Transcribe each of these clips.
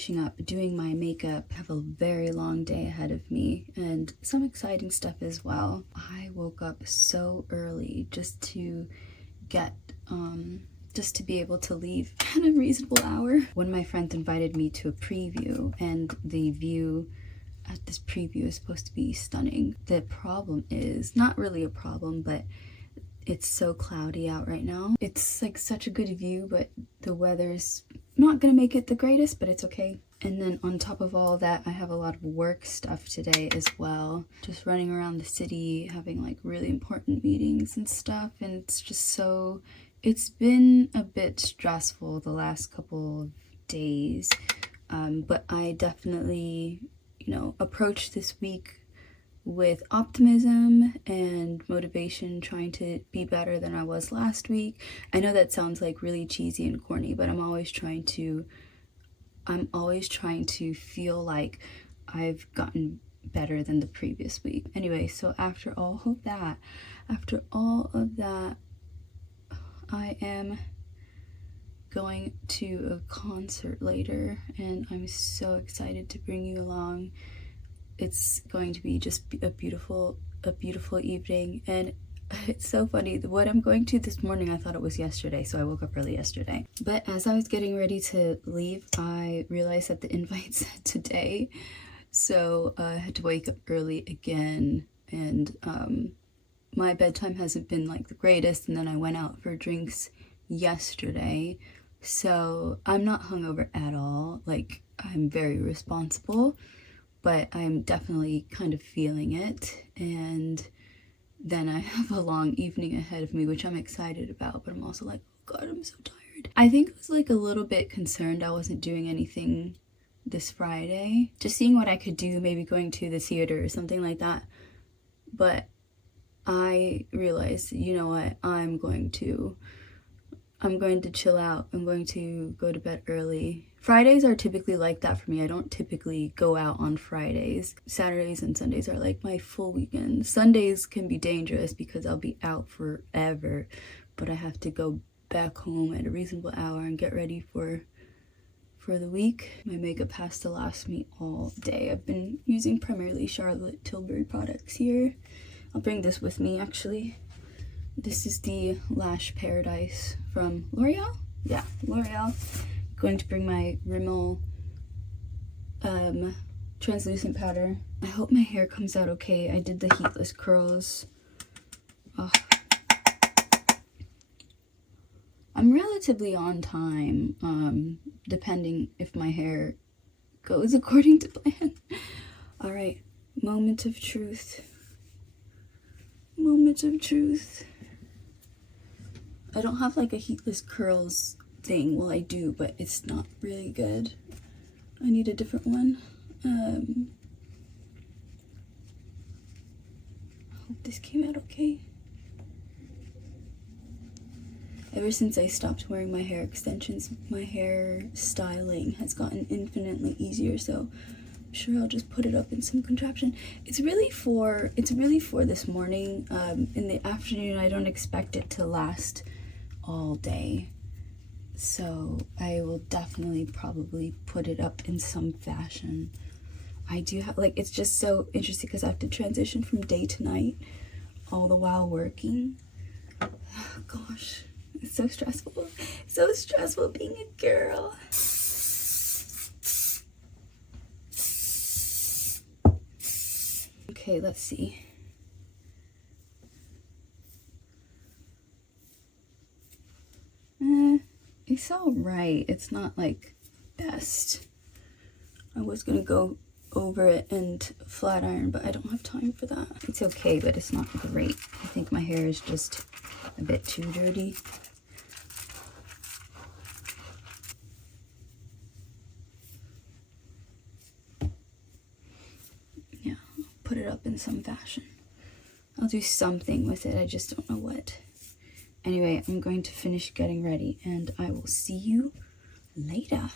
finishing up doing my makeup. I have a very long day ahead of me and some exciting stuff as well. I woke up so early just to get just to be able to leave at a reasonable hour. One of my friends invited me to a preview, and the view at this preview is supposed to be stunning. The problem is, not really a problem, but it's so cloudy out right now. It's like such a good view, but the weather's not gonna make it the greatest, but it's okay. And then on top of all that, I have a lot of work stuff today as well. Just running around the city, having like really important meetings and stuff, and it's just so, it's been a bit stressful the last couple of days, but I definitely, you know, approach this week with optimism and motivation, trying to be better than I was last week. I know that sounds like really cheesy and corny, but I'm always trying to feel like I've gotten better than the previous week. Anyway, so after all of that, I am going to a concert later, and I'm so excited to bring you along. It's going to be just a beautiful evening, and it's so funny. What I'm going to this morning, I thought it was yesterday, so I woke up early yesterday. But as I was getting ready to leave, I realized that the invite said today, so I had to wake up early again, and my bedtime hasn't been like the greatest, and then I went out for drinks yesterday, so I'm not hungover at all. Like, I'm very responsible, but I'm definitely kind of feeling it. And then I have a long evening ahead of me, which I'm excited about, but I'm also like, oh God, I'm so tired. I think I was like a little bit concerned I wasn't doing anything this Friday, just seeing what I could do, maybe going to the theater or something like that. But I realized, you know what, I'm going to chill out. I'm going to go to bed early. Fridays are typically like that for me. I don't typically go out on Fridays. Saturdays and Sundays are like my full weekend. Sundays can be dangerous because I'll be out forever, but I have to go back home at a reasonable hour and get ready for the week. My makeup has to last me all day. I've been using primarily Charlotte Tilbury products here. I'll bring this with me actually. This is the Lash Paradise from L'Oreal. Yeah, L'Oreal. Going to bring my Rimmel translucent powder. I hope my hair comes out okay. I did the heatless curls. Oh. I'm relatively on time, depending if my hair goes according to plan. All right, moment of truth. Moment of truth. I don't have like a heatless curls thing. Well, I do, but it's not really good. I need a different one. I hope this came out okay. Ever since I stopped wearing my hair extensions, my hair styling has gotten infinitely easier, so I'm sure I'll just put it up in some contraption. It's really for this morning. In the afternoon, I don't expect it to last all day, so I will definitely probably put it up in some fashion. I do have, like, it's just so interesting because I have to transition from day to night all the while working. Oh, gosh, it's so stressful. So stressful being a girl. Okay, let's see. It's all right. It's not like best. I was gonna go over it and flat iron, but I don't have time for that. It's okay, but it's not great. I think my hair is just a bit too dirty. Yeah, I'll put it up in some fashion. I'll do something with it, I just don't know what. Anyway, I'm going to finish getting ready, and I will see you later.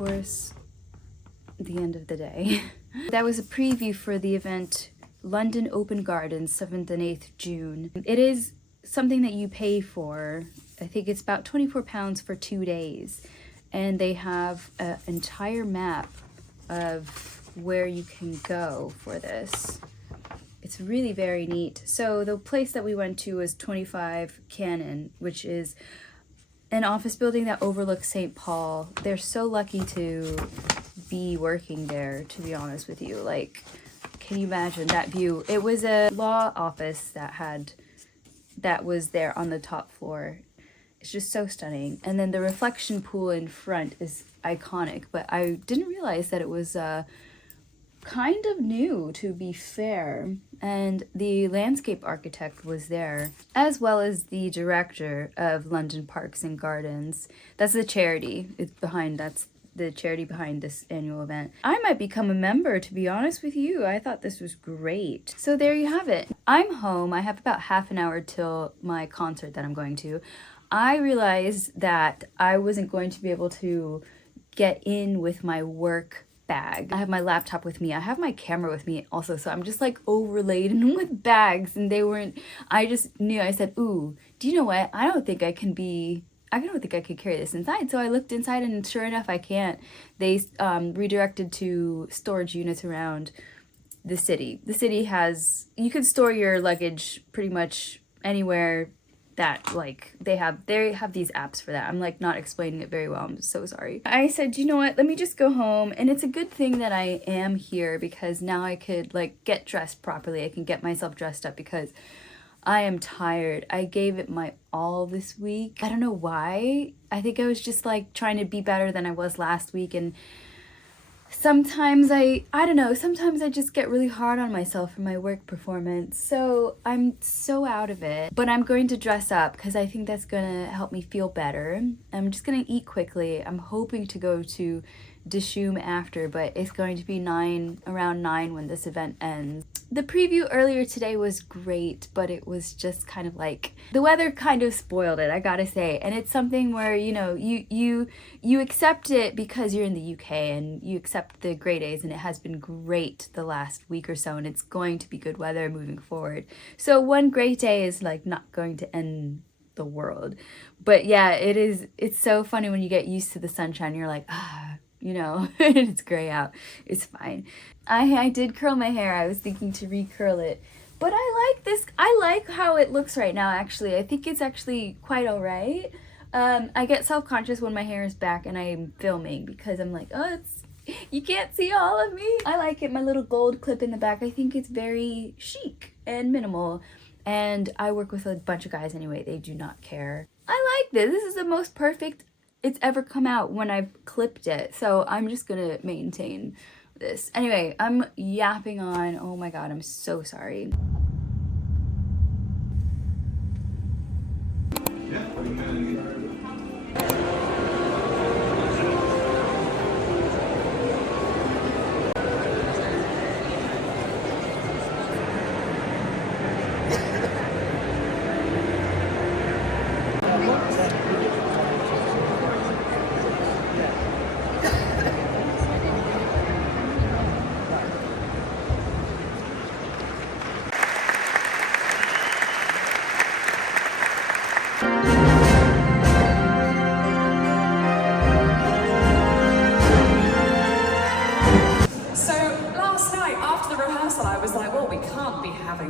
course, the end of the day. That was a preview for the event London Open Gardens, 7th and 8th June. It is something that you pay for. I think it's about £24 for 2 days. And they have an entire map of where you can go for this. It's really very neat. So the place that we went to was 25 Cannon, which is an office building that overlooks St. Paul. They're so lucky to be working there, to be honest with you. Like, can you imagine that view? It was a law office that was there on the top floor. It's just so stunning. And then the reflection pool in front is iconic, but I didn't realize that it was kind of new, to be fair. And the landscape architect was there, as well as the director of London Parks and Gardens. That's the charity. That's the charity behind this annual event. I might become a member, to be honest with you. I thought this was great. So there you have it. I'm home. I have about half an hour till my concert that I'm going to. I realized that I wasn't going to be able to get in with my work bag. I have my laptop with me. I have my camera with me also, so I'm just like overladen with bags, and I just knew. I said, ooh, do you know what? I don't think I could carry this inside. So I looked inside, and sure enough, I can't. They redirected to storage units around the city. The city you can store your luggage pretty much anywhere that, like, they have these apps for that. I'm like not explaining it very well. I'm so sorry. I said, you know what? Let me just go home. And it's a good thing that I am here, because now I could like get dressed properly. I can get myself dressed up because I am tired. I gave it my all this week. I don't know why. I think I was just like trying to be better than I was last week, and sometimes I don't know, sometimes I just get really hard on myself for my work performance. So I'm so out of it. But I'm going to dress up because I think that's gonna help me feel better. I'm just gonna eat quickly. I'm hoping to go to Dishoom after, but it's going to be around 9 when this event ends. The preview earlier today was great, but it was just kind of like, the weather kind of spoiled it, I gotta say. And it's something where, you know, you accept it because you're in the UK and you accept the gray days, and it has been great the last week or so, and it's going to be good weather moving forward. So one great day is like not going to end the world. But yeah, it's so funny when you get used to the sunshine. You're like, you know, it's gray out. It's fine. I did curl my hair. I was thinking to recurl it. But I like this. I like how it looks right now, actually. I think it's actually quite all right. I get self-conscious when my hair is back and I'm filming, because I'm like, oh, you can't see all of me. I like it. My little gold clip in the back. I think it's very chic and minimal. And I work with a bunch of guys anyway. They do not care. I like this. This is the most perfect it's ever come out when I've clipped it. So I'm just gonna maintain this. Anyway, I'm yapping on. Oh my god, I'm so sorry.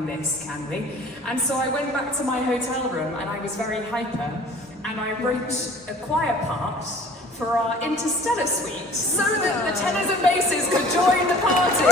This, can we? And so I went back to my hotel room and I was very hyper, and I wrote a choir part for our Interstellar suite so that the tenors and basses could join the party.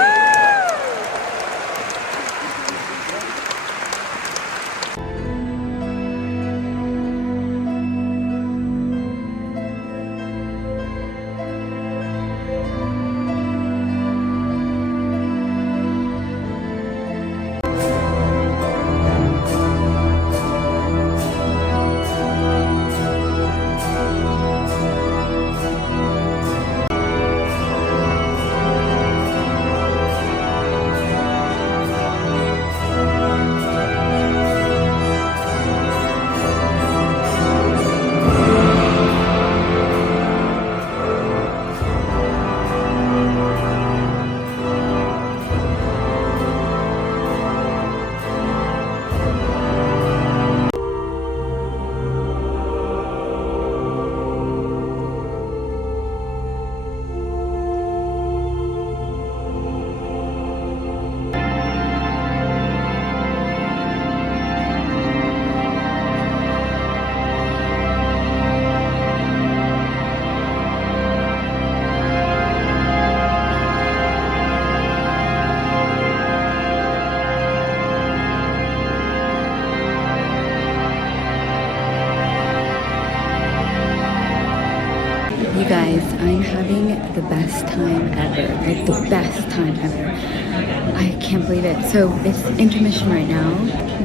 guys, I'm having the best time ever. Like the best time ever. I can't believe it. So it's intermission right now.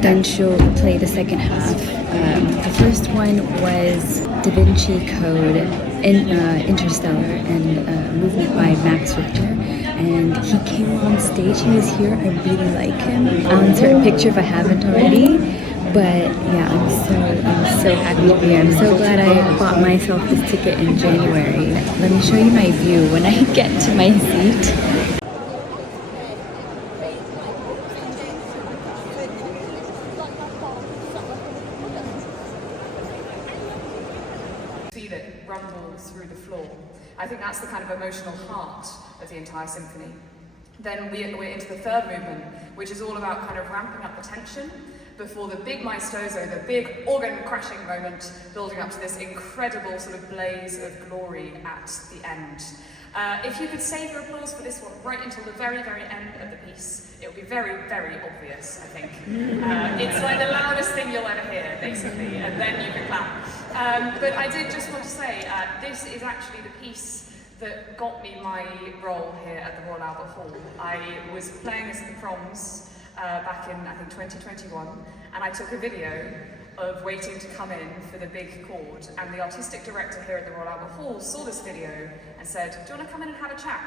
Then she'll play the second half. The first one was Da Vinci Code, Interstellar, and Movement by Max Richter. And he came on stage. He was here. I really like him. I'll insert a picture if I haven't already. But yeah, I'm so happy to be here. I'm so glad I bought myself this ticket in January. Let me show you my view when I get to my seat. Feel it rumble through the floor. I think that's the kind of emotional heart of the entire symphony. Then we're into the third movement, which is all about kind of ramping up the tension before the big maestoso, the big organ crashing moment, building up to this incredible sort of blaze of glory at the end. If you could save your applause for this one right until the very, very end of the piece, it would be very, very obvious, I think. It's like the loudest thing you'll ever hear, basically, and then you can clap. But I did just want to say, this is actually the piece that got me my role here at the Royal Albert Hall. I was playing this at the proms back in, I think, 2021, and I took a video of waiting to come in for the big chord, and the artistic director here at the Royal Albert Hall saw this video and said, "Do you want to come in and have a chat?"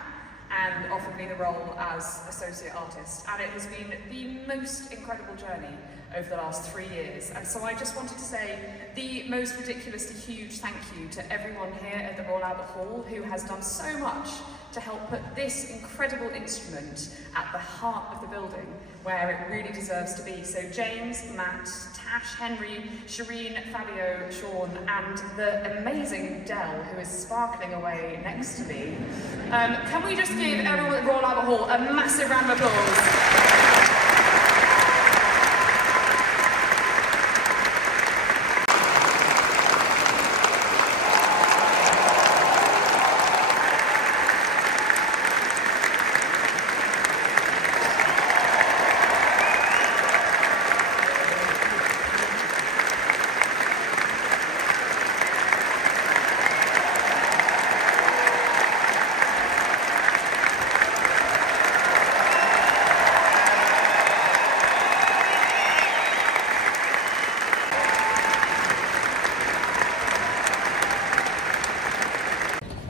and offered me the role as associate artist. And it has been the most incredible journey over the last 3 years. And so I just wanted to say the most ridiculously huge thank you to everyone here at the Royal Albert Hall who has done so much to help put this incredible instrument at the heart of the building where it really deserves to be. So James, Matt, Tash, Henry, Shireen, Fabio, Sean, and the amazing Dell, who is sparkling away next to me. Can we just give everyone at Royal Albert Hall a massive round of applause?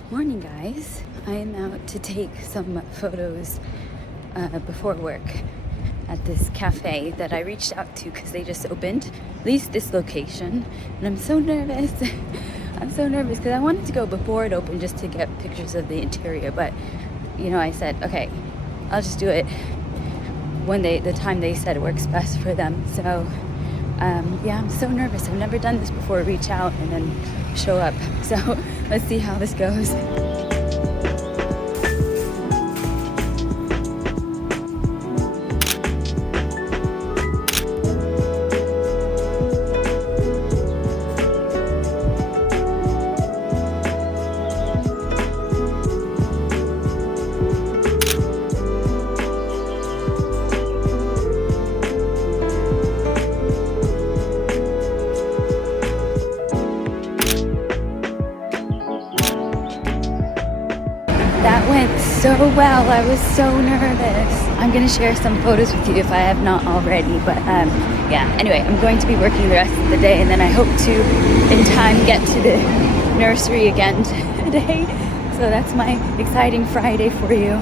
Morning, guys. I am out to take some photos before work at this cafe that I reached out to because they just opened, at least this location, and I'm so nervous. I'm so nervous because I wanted to go before it opened just to get pictures of the interior, but you know, I said, okay, I'll just do it when the time they said it works best for them. So yeah, I'm so nervous. I've never done this before, reach out and then show up. So let's see how this goes. That went so well. I was so nervous. I'm gonna share some photos with you if I have not already, but yeah, anyway, I'm going to be working the rest of the day, and then I hope to in time get to the nursery again today. So that's my exciting Friday for you.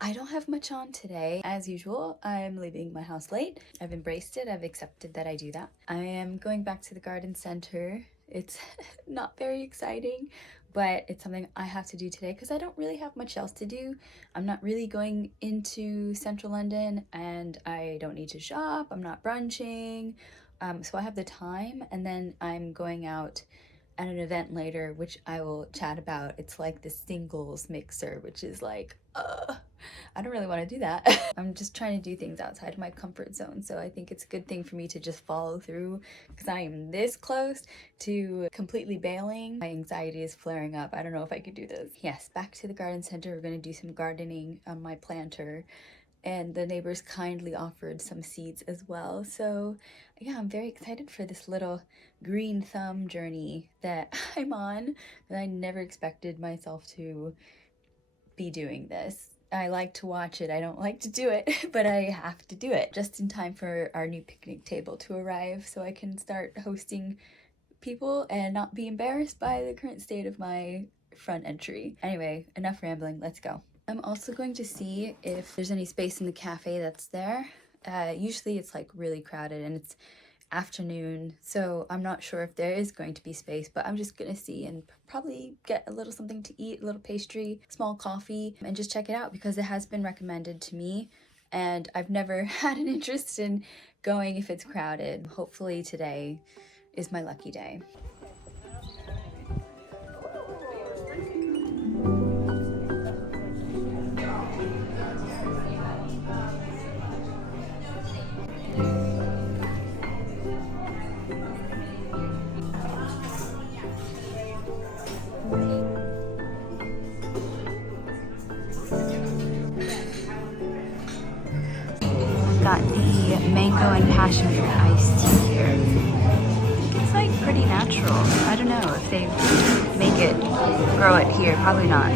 I don't have much on today. As usual, I'm leaving my house late. I've embraced it. I've accepted that I do that. I am going back to the garden center. It's not very exciting, but it's something I have to do today because I don't really have much else to do. I'm not really going into central London and I don't need to shop. I'm not brunching. So I have the time, and then I'm going out at an event later, which I will chat about. It's like the singles mixer, which is like, I don't really want to do that. I'm just trying to do things outside of my comfort zone. So I think it's a good thing for me to just follow through because I am this close to completely bailing. My anxiety is flaring up. I don't know if I could do this. Yes, back to the garden center. We're going to do some gardening on my planter. and the neighbors kindly offered some seeds as well. So yeah, I'm very excited for this little green thumb journey that I'm on, that I never expected myself to be doing this. I like to watch it, I don't like to do it, but I have to do it just in time for our new picnic table to arrive so I can start hosting people and not be embarrassed by the current state of my front entry. Anyway, enough rambling, let's go. I'm also going to see if there's any space in the cafe that's there. Usually it's like really crowded and it's afternoon, so I'm not sure if there is going to be space, but I'm just gonna see and probably get a little something to eat, a little pastry, small coffee, and just check it out because it has been recommended to me and I've never had an interest in going if it's crowded. Hopefully today is my lucky day. Got the mango and passion fruit iced tea here. I think it's like pretty natural. I don't know if they make it, grow it here, probably not.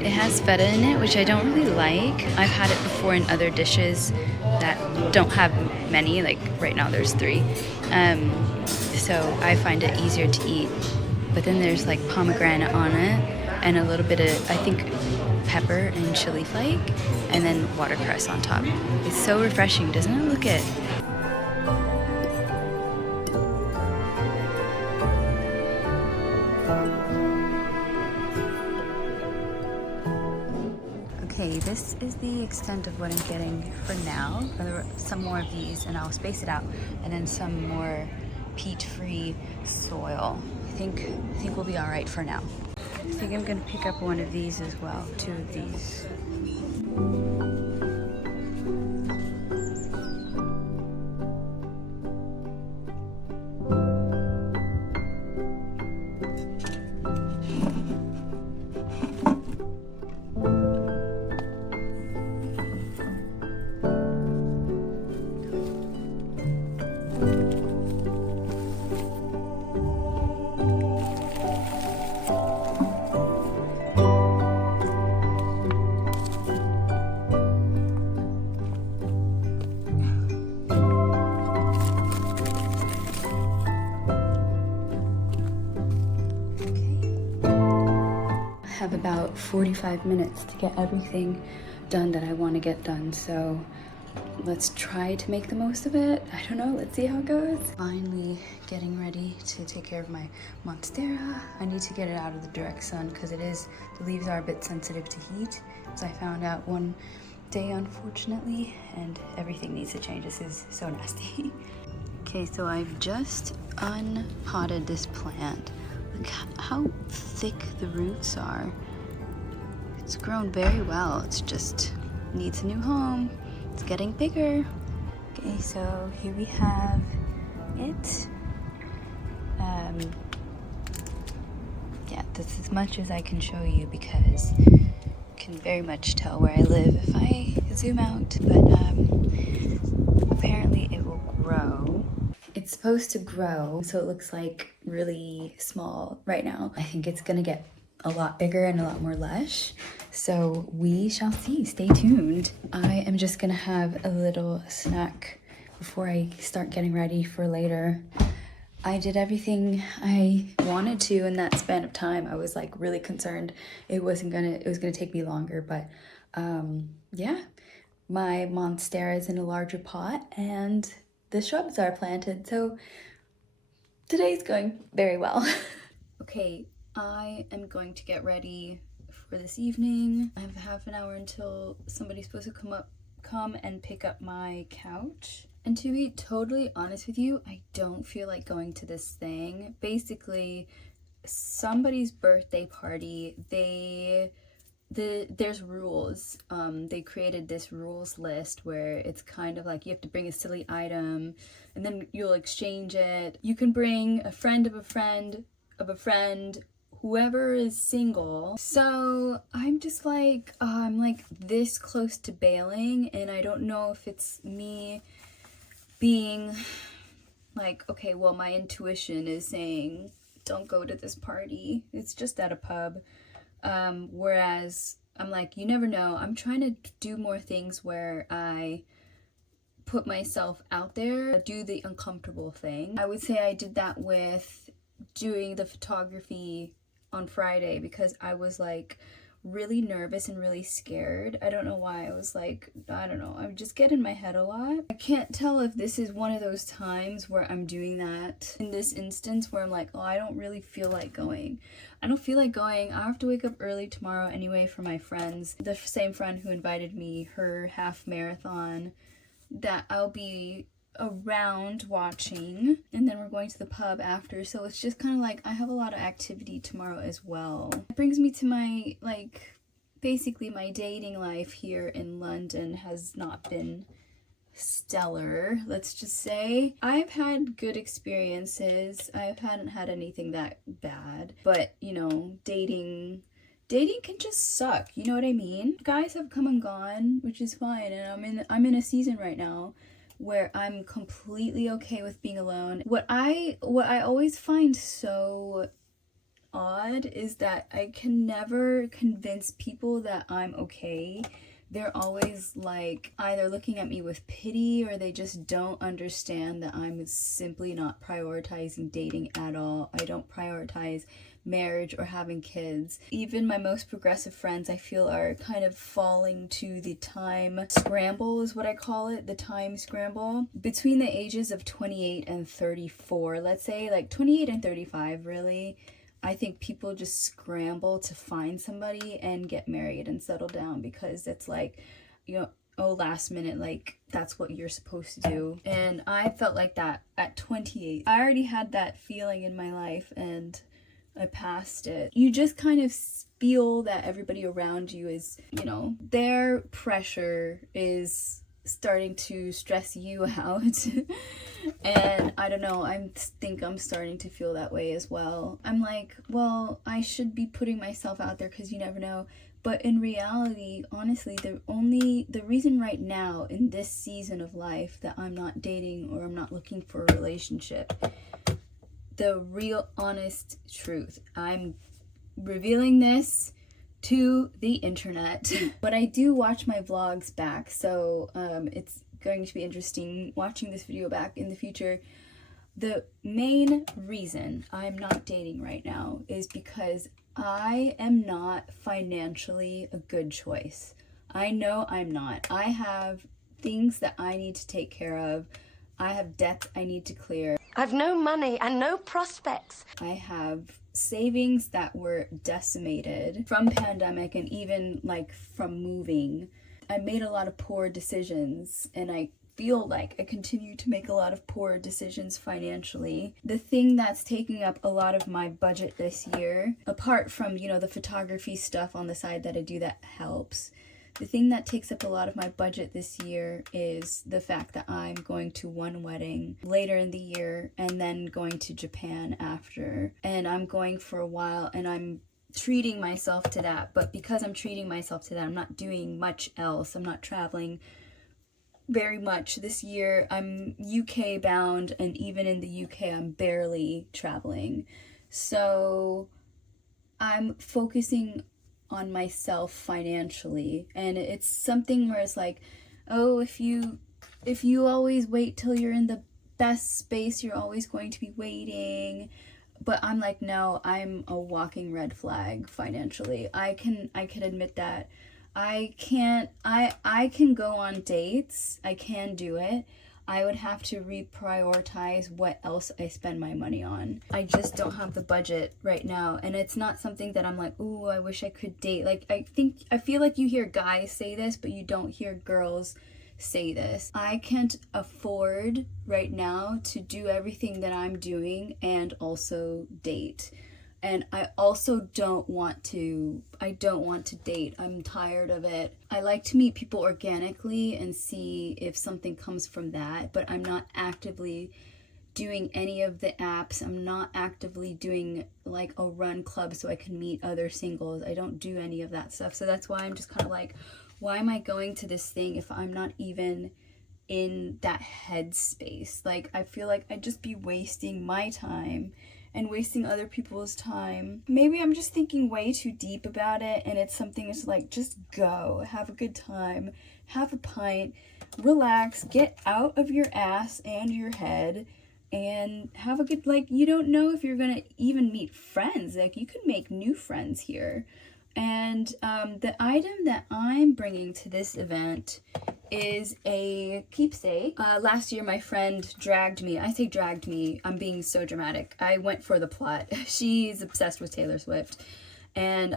It has feta in it, which I don't really like. I've had it before in other dishes that don't have many, like right now there's 3. So I find it easier to eat. But then there's like pomegranate on it and a little bit of, I think, pepper and chili flake and then watercress on top. It's so refreshing, doesn't it? Look at it. Okay, this is the extent of what I'm getting for now. Some more of these and I'll space it out, and then some more peat-free soil. I think we'll be all right for now. I think I'm gonna pick up one of these as well, 2 of these. Have about 45 minutes to get everything done that I want to get done, so let's try to make the most of it. I don't know, let's see how it goes. Finally getting ready to take care of my monstera. I need to get it out of the direct sun because the leaves are a bit sensitive to heat, as I found out one day unfortunately, and everything needs to change. This is so nasty. Okay, so I've just unpotted this plant. Look how thick the roots are. It's grown very well. It's just needs a new home. It's getting bigger. Okay, so here we have it. Yeah, this is as much as I can show you because you can very much tell where I live if I zoom out, but apparently it will grow. It's supposed to grow, so it looks like really small right now. I think it's gonna get a lot bigger and a lot more lush, so we shall see. Stay tuned. I am just gonna have a little snack before I start getting ready for later. I did everything I wanted to in that span of time. I was like really concerned it was gonna take me longer, but yeah, my monstera is in a larger pot and the shrubs are planted, so today's going very well. Okay, I am going to get ready for this evening. I have half an hour until somebody's supposed to come and pick up my couch. And to be totally honest with you, I don't feel like going to this thing. Basically, somebody's birthday party, there's rules. They created this rules list where it's kind of like you have to bring a silly item and then you'll exchange it. You can bring a friend of a friend of a friend, whoever is single. So I'm just like, I'm like this close to bailing, and I don't know if it's me being like, okay, well, my intuition is saying don't go to this party, it's just at a pub. Whereas I'm like, you never know. I'm trying to do more things where I put myself out there, do the uncomfortable thing. I would say I did that with doing the photography on Friday, because I was like really nervous and really scared. I don't know why. I was like, I don't know, I would just get in my head a lot. I can't tell if this is one of those times where I'm doing that in this instance where I'm like, oh, I don't really feel like going. I don't feel like going. I have to wake up early tomorrow anyway for my friends. The same friend who invited me, her half marathon, that I'll be around watching, and then we're going to the pub after. So it's just kind of like I have a lot of activity tomorrow as well. It brings me to my, like, basically my dating life here in London has not been stellar, let's just say. I've had good experiences. I hadn't had anything that bad, but you know, dating can just suck, you know what I mean? Guys have come and gone, which is fine, and I'm in a season right now where I'm completely okay with being alone. What I always find so odd is that I can never convince people that I'm okay. They're always like either looking at me with pity, or they just don't understand that I'm simply not prioritizing dating at all. I don't prioritize marriage or having kids. Even my most progressive friends, I feel, are kind of falling to the time scramble, is what I call it, the time scramble. Between the ages of 28 and 34, let's say, like 28 and 35, really, I think people just scramble to find somebody and get married and settle down, because it's like, you know, oh, last minute, like that's what you're supposed to do. And I felt like that at 28. I already had that feeling in my life and I passed it. You just kind of feel that everybody around you is, you know, their pressure is starting to stress you out. And I don't know, I think I'm starting to feel that way as well. I'm like, well, I should be putting myself out there because you never know. But in reality, honestly, the reason right now in this season of life that I'm not dating or I'm not looking for a relationship, the real honest truth, I'm revealing this to the internet. But I do watch my vlogs back, so it's going to be interesting watching this video back in the future. The main reason I'm not dating right now is because I am not financially a good choice. I know I'm not. I have things that I need to take care of. I have debts I need to clear. I've no money and no prospects. I have savings that were decimated from pandemic and even like from moving. I made a lot of poor decisions, and I feel like I continue to make a lot of poor decisions financially. The thing that's taking up a lot of my budget this year, apart from, you know, the photography stuff on the side that I do that helps, the thing that takes up a lot of my budget this year is the fact that I'm going to one wedding later in the year and then going to Japan after. And I'm going for a while and I'm treating myself to that. But because I'm treating myself to that, I'm not doing much else. I'm not traveling very much this year. I'm UK bound, and even in the UK, I'm barely traveling. So I'm focusing on myself financially, and it's something where it's like, oh, if you always wait till you're in the best space, you're always going to be waiting. But I'm like, no, I'm a walking red flag financially. I can admit that. I can go on dates. I can do it. I would have to reprioritize what else I spend my money on. I just don't have the budget right now, and it's not something that I'm like, ooh, I wish I could date. Like, I feel like you hear guys say this, but you don't hear girls say this. I can't afford right now to do everything that I'm doing and also date. And I also don't want to date. I'm tired of it. I like to meet people organically and see if something comes from that, but I'm not actively doing any of the apps. I'm not actively doing like a run club so I can meet other singles. I don't do any of that stuff. So that's why I'm just kind of like, why am I going to this thing if I'm not even in that headspace? Like, I feel like I'd just be wasting my time and wasting other people's time. Maybe I'm just thinking way too deep about it, and it's something that's like, just go, have a good time, have a pint, relax, get out of your ass and your head, and have a good, like, you don't know if you're gonna even meet friends. Like, you could make new friends here. And the item that I'm bringing to this event is a keepsake. Last year my friend dragged me. I say dragged me, I'm being so dramatic. I went for the plot. She's obsessed with Taylor Swift. And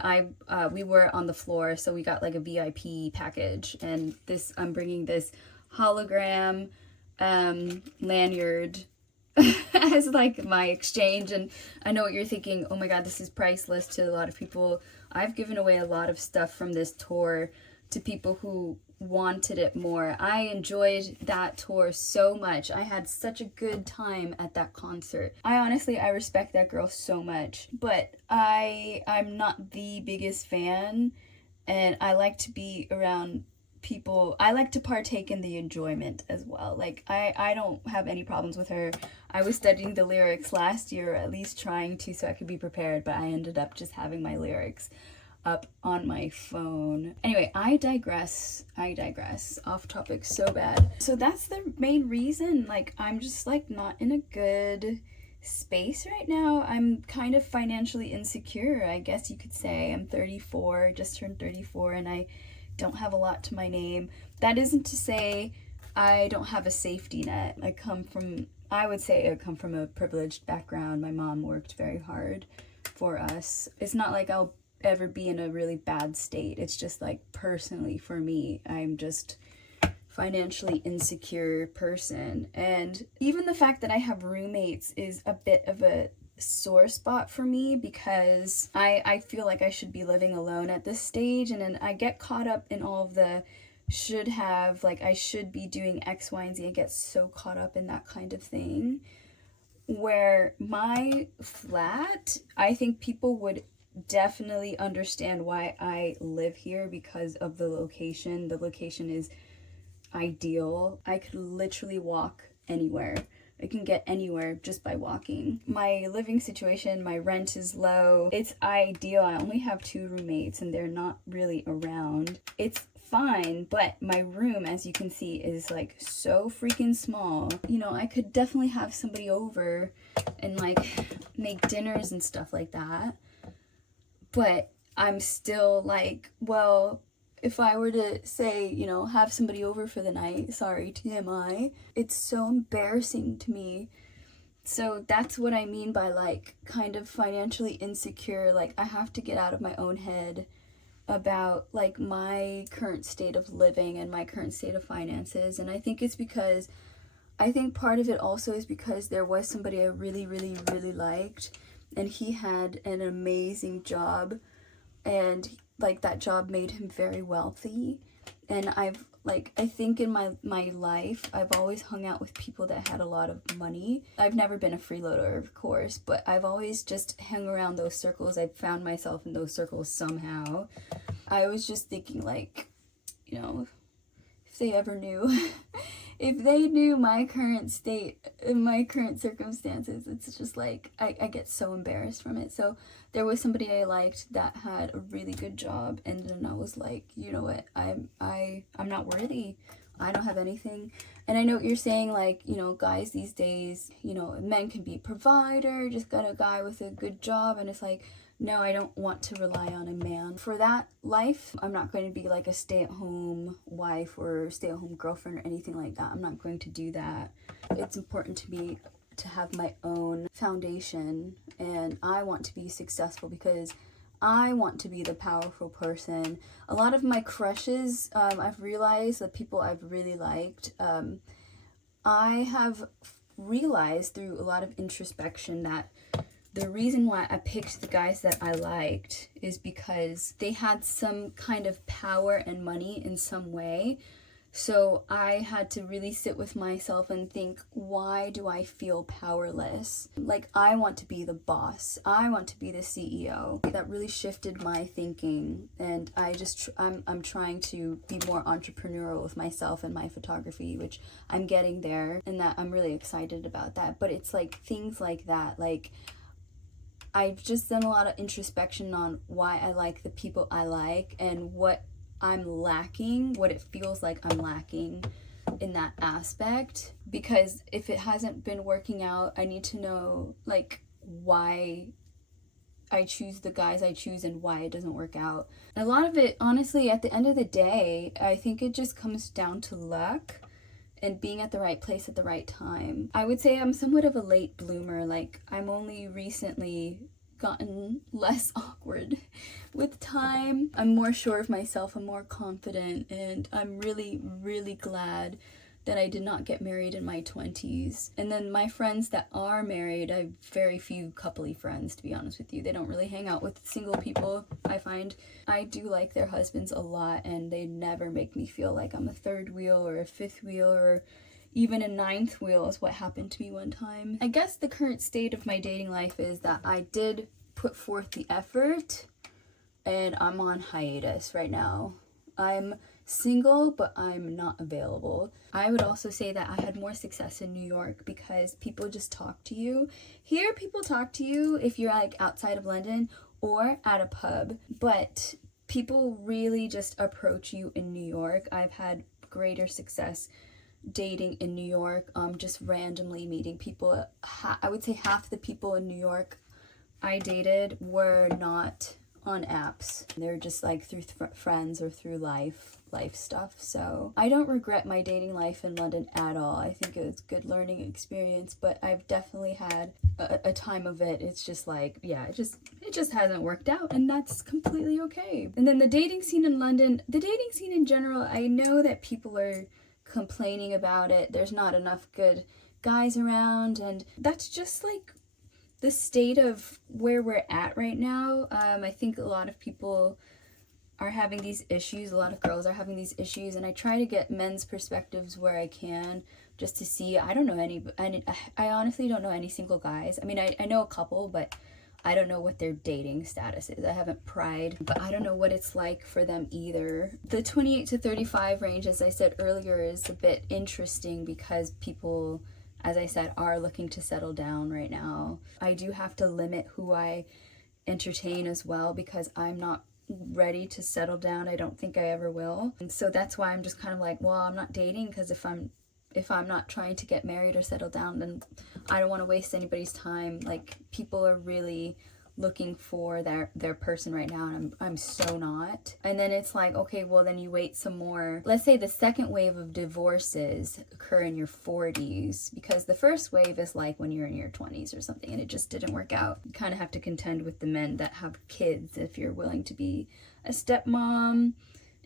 we were on the floor, so we got like a VIP package. And I'm bringing this hologram lanyard as like my exchange. And I know what you're thinking, oh my god, this is priceless to a lot of people. I've given away a lot of stuff from this tour to people who wanted it more. I enjoyed that tour so much. I had such a good time at that concert. I respect that girl so much, but I'm not the biggest fan, and I like to be around people. I like to partake in the enjoyment as well. Like, I don't have any problems with her. I was studying the lyrics last year, or at least trying to, so I could be prepared, but I ended up just having my lyrics up on my phone. Anyway, I digress off topic so bad. So that's the main reason. Like, I'm just like not in a good space right now. I'm kind of financially insecure, I guess you could say. I'm 34, just turned 34, and I don't have a lot to my name. That isn't to say I don't have a safety net. I would say I come from a privileged background. My mom worked very hard for us. It's not like I'll ever be in a really bad state. It's just like, personally for me, I'm just financially insecure person. And even the fact that I have roommates is a bit of a sore spot for me, because I feel like I should be living alone at this stage, and then I get caught up in all of the should have, like, I should be doing X, Y, and Z. I get so caught up in that kind of thing, where my flat, I think people would definitely understand why I live here because of the location. The location is ideal. I could literally walk anywhere. I can get anywhere just by walking. My living situation, my rent is low. It's ideal. I only have 2 roommates and they're not really around. It's fine, but my room, as you can see, is like so freaking small. You know, I could definitely have somebody over and like make dinners and stuff like that. But I'm still like, well, if I were to say, you know, have somebody over for the night, sorry, TMI, it's so embarrassing to me. So that's what I mean by like kind of financially insecure. Like, I have to get out of my own head about like my current state of living and my current state of finances. And I think it's because, I think part of it also is because there was somebody I really, really, really liked, and he had an amazing job, and like that job made him very wealthy. And I've like, I think in my life, I've always hung out with people that had a lot of money. I've never been a freeloader, of course, but I've always just hung around those circles. I've found myself in those circles somehow. I was just thinking like, you know, if they ever knew, if they knew my current state, my current circumstances, it's just like, I get so embarrassed from it. So there was somebody I liked that had a really good job, and then I was like, you know what, I'm not worthy. I don't have anything. And I know what you're saying, like, you know, guys these days, you know, men can be provider, just got a guy with a good job, and it's like, no, I don't want to rely on a man for that life. I'm not going to be like a stay-at-home wife or stay-at-home girlfriend or anything like that. I'm not going to do that. It's important to me to have my own foundation, and I want to be successful because I want to be the powerful person. A lot of my crushes, I've realized, the people I've really liked, I have realized through a lot of introspection that the reason why I picked the guys that I liked is because they had some kind of power and money in some way. So I had to really sit with myself and think, why do I feel powerless? Like, I want to be the boss. I want to be the CEO. That really shifted my thinking, and I'm trying to be more entrepreneurial with myself and my photography, which I'm getting there, and that I'm really excited about that. But it's like things like that, like I've just done a lot of introspection on why I like the people I like and what I'm lacking, what it feels like I'm lacking in that aspect. Because if it hasn't been working out, I need to know like why I choose the guys I choose and why it doesn't work out. A lot of it, honestly, at the end of the day, I think it just comes down to luck and being at the right place at the right time. I would say I'm somewhat of a late bloomer. Like, I'm only recently gotten less awkward with time. I'm more sure of myself, I'm more confident, and I'm really, really glad that I did not get married in my 20s. And then my friends that are married, I have very few coupley friends, to be honest with you. They don't really hang out with single people, I find. I do like their husbands a lot, and they never make me feel like I'm a third wheel or a fifth wheel or even a ninth wheel is what happened to me one time. I guess the current state of my dating life is that I did put forth the effort, and I'm on hiatus right now. I'm single, but I'm not available. I would also say that I had more success in New York because people just talk to you. Here, people talk to you if you're like outside of London or at a pub, but people really just approach you in New York. I've had greater success dating in New York, just randomly meeting people. I would say half the people in New York I dated were not on apps. They're just like through friends or through life stuff. So I don't regret my dating life in London at all. I think it was a good learning experience, but I've definitely had a time of it. It's just like, yeah, it just hasn't worked out, and that's completely okay. And then the dating scene in London, the dating scene in general, I know that people are complaining about it. There's not enough good guys around, and that's just like the state of where we're at right now. I think a lot of people are having these issues. A lot of girls are having these issues, and I try to get men's perspectives where I can, just to see. I don't know any. I honestly don't know any single guys. I mean, I know a couple, but I don't know what their dating status is. I haven't pried, but I don't know what it's like for them either. The 28 to 35 range, as I said earlier, is a bit interesting because people, as I said, are looking to settle down right now. I do have to limit who I entertain as well because I'm not ready to settle down. I don't think I ever will. And so that's why I'm just kind of like, well, I'm not dating, because if I'm not trying to get married or settle down, then I don't want to waste anybody's time. Like, people are really looking for their person right now, and I'm so not. And then it's like, okay, well, then you wait some more. Let's say the second wave of divorces occur in your 40s, because the first wave is like when you're in your 20s or something and it just didn't work out. You kind of have to contend with the men that have kids if you're willing to be a stepmom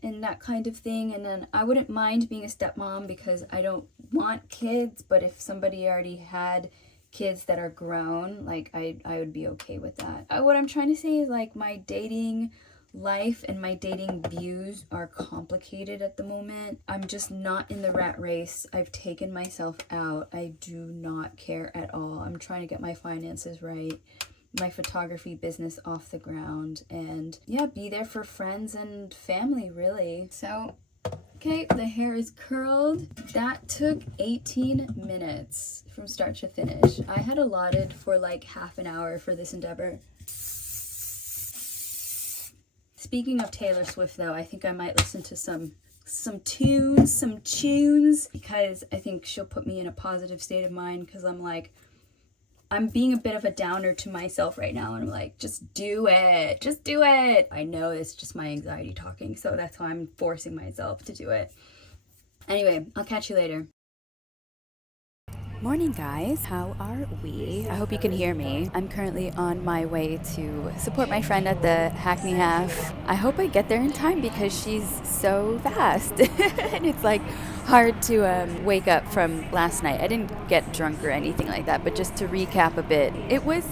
and that kind of thing. And then I wouldn't mind being a stepmom because I don't want kids, but if somebody already had kids that are grown, like I would be okay with that. What I'm trying to say is, like, my dating life and my dating views are complicated at the moment. I'm just not in the rat race. I've taken myself out. I do not care at all. I'm trying to get my finances right, my photography business off the ground, and yeah, be there for friends and family, really. So okay, the hair is curled. That took 18 minutes from start to finish. I had allotted for like half an hour for this endeavor. Speaking of Taylor Swift, though, I think I might listen to some tunes, because I think she'll put me in a positive state of mind, because I'm being a bit of a downer to myself right now, and I'm like, just do it. Just do it. I know it's just my anxiety talking, so that's why I'm forcing myself to do it. Anyway, I'll catch you later. Morning guys, how are we? I hope you can hear me. I'm currently on my way to support my friend at the Hackney Half. I hope I get there in time because she's so fast. And it's like hard to wake up from last night. I didn't get drunk or anything like that, but just to recap a bit, it was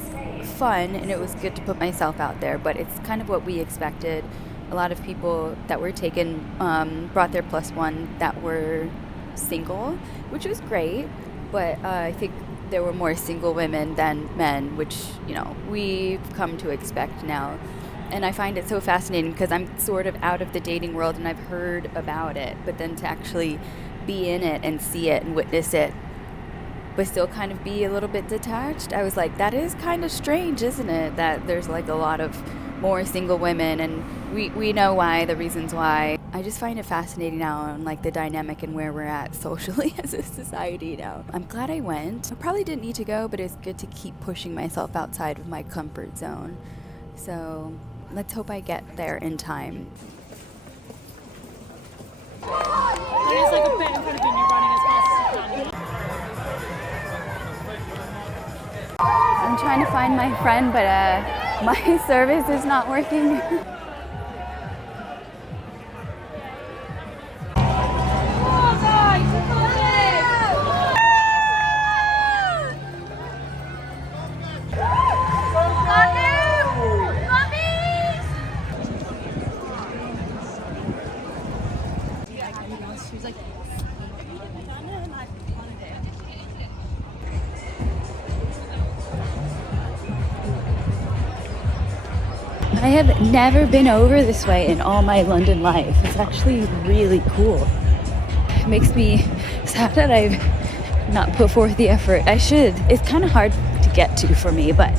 fun and it was good to put myself out there, but it's kind of what we expected. A lot of people that were taken brought their plus one that were single, which was great. But I think there were more single women than men, which, you know, we've come to expect now. And I find it so fascinating because I'm sort of out of the dating world and I've heard about it. But then to actually be in it and see it and witness it, but still kind of be a little bit detached, I was like, that is kind of strange, isn't it? That there's like a lot of more single women, and we know why, the reasons why. I just find it fascinating now on like the dynamic and where we're at socially as a society now. I'm glad I went. I probably didn't need to go, but it's good to keep pushing myself outside of my comfort zone. So let's hope I get there in time. There is like a bit in front of you and you're running as fast as you can. I'm trying to find my friend, but my service is not working. I have never been over this way in all my London life. It's actually really cool. It makes me sad that I've not put forth the effort. I should. It's kind of hard to get to for me, but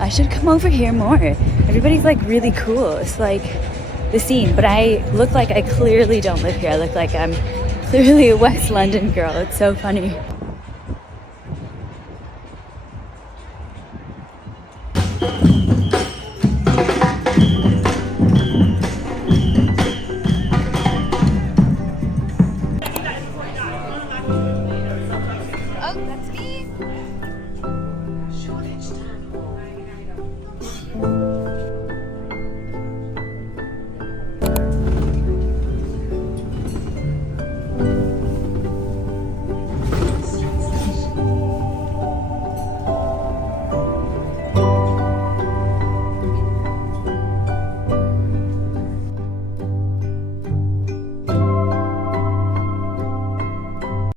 I should come over here more. Everybody's like really cool. It's like the scene, but I look like I clearly don't live here. I look like I'm clearly a West London girl. It's so funny.